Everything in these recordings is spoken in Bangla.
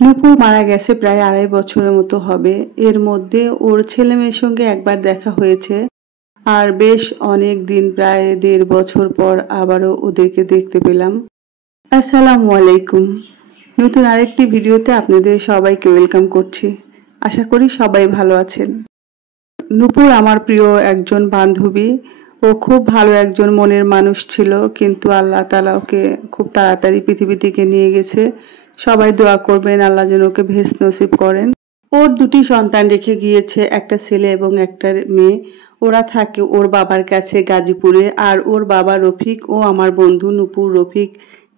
নূপুর মারা গেছে প্রায় 2.5 বছরের মতো হবে। এর মধ্যে ওর ছেলে মেয়ের সঙ্গে একবার দেখা হয়েছে, আর বেশ অনেক দিন প্রায় 1.5 বছর পর আবারও ওদেরকে দেখতে পেলাম। আসসালামু আলাইকুম। নতুন আরেকটি ভিডিওতে আপনাদের সবাইকে ওয়েলকাম করছি। আশা করি সবাই ভালো আছেন। নূপুর আমার প্রিয় একজন বান্ধবী। ও খুব ভালো একজন মনের মানুষ ছিল, কিন্তু আল্লাহ তাআলা ওকে খুব তাড়াতাড়ি পৃথিবী থেকে নিয়ে গেছে। সবাই দোয়া করবেন আল্লাহ যেন ওকে ভেস্ট নসিব করেন। ওর 2টি সন্তান রেখে গিয়েছে, একটা ছেলে এবং একটা মেয়ে। ওরা থাকে ওর বাবার কাছে গাজীপুরে। আর ওর বাবা রফিক ও আমার বন্ধু নূপুর, রফিক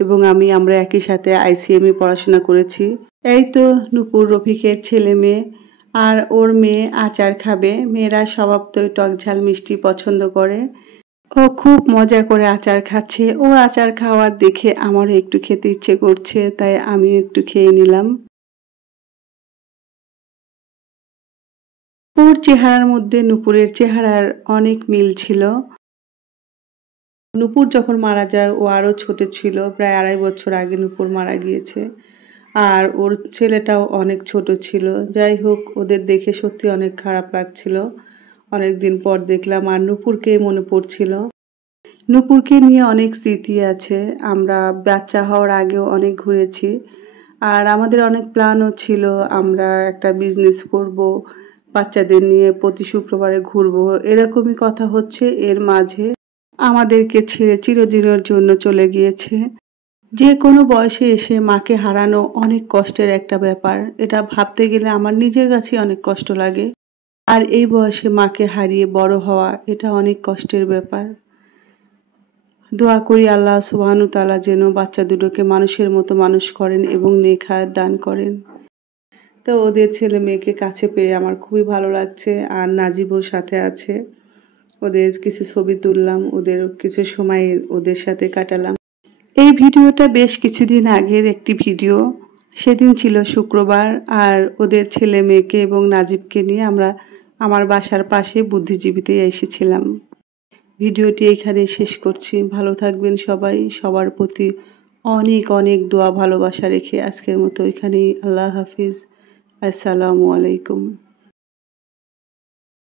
এবং আমরা একই সাথে ICME পড়াশোনা করেছি। এই তো নূপুর রফিকের ছেলে মেয়ে। আর ওর মেয়ে আচার খাবে। মেয়েরা স্বভাবতই টক ঝাল মিষ্টি পছন্দ করে। ও খুব মজা করে আচার খাচ্ছে। ওর আচার খাওয়ার দেখে আমারও একটু খেতে ইচ্ছে করছে, তাই আমিও একটু খেয়ে নিলাম। ওর চেহারার মধ্যে নূপুরের চেহারার অনেক মিল ছিল। নূপুর যখন মারা যায় ও আরও ছোট ছিল, প্রায় 2.5 বছর আগে নূপুর মারা গিয়েছে। আর ওর ছেলেটাও অনেক ছোট ছিল। যাই হোক, ওদের দেখে সত্যি অনেক খারাপ লাগছিল। অনেকদিন পর দেখলাম, আর নূপুরকে মনে পড়ছিল। নূপুরকে নিয়ে অনেক স্মৃতি আছে। আমরা বাচ্চা হওয়ার আগেও অনেক ঘুরেছি। আর আমাদের অনেক প্ল্যানও ছিল, আমরা একটা বিজনেস করব, বাচ্চাদের নিয়ে প্রতি শুক্রবারে ঘুরবো, এরকমই কথা হচ্ছে। এর মাঝে আমাদেরকে ছেড়ে চিরদিনের জন্য চলে গিয়েছে। যে কোনো বয়সে এসে মাকে হারানো অনেক কষ্টের একটা ব্যাপার। এটা ভাবতে গেলে আমার নিজের কাছে অনেক কষ্ট লাগে। আর এই বয়সে মাকে হারিয়ে বড় হওয়া, এটা অনেক কষ্টের ব্যাপার। দোয়া করি আল্লাহ সুবহানাহু ওয়া তাআলা যেন বাচ্চা দুটোকে মানুষের মতো মানুষ করেন এবং নেক হায়াত দান করেন। তো ওদের ছেলে মেয়েকে কাছে পেয়ে আমার খুবই ভালো লাগছে। আর নাজিবও সাথে আছে। ওদের কিছু ছবি তুললাম, ওদের কিছু সময় ওদের সাথে কাটালাম। এই ভিডিওটা বেশ কিছুদিন আগের একটি ভিডিও। সেদিন ছিল শুক্রবার। আর ওদের ছেলে মেয়েকে এবং নাজিবকে নিয়ে আমরা আমার বাসার পাশে বুদ্ধিজীবীতে এসেছিলাম। ভিডিওটি এখানে শেষ করছি। ভালো থাকবেন সবাই। সবার প্রতি অনেক অনেক দোয়া ভালোবাসা রেখে আজকের মতো এখানেই। আল্লাহ হাফিজ। আসসালামু আলাইকুম।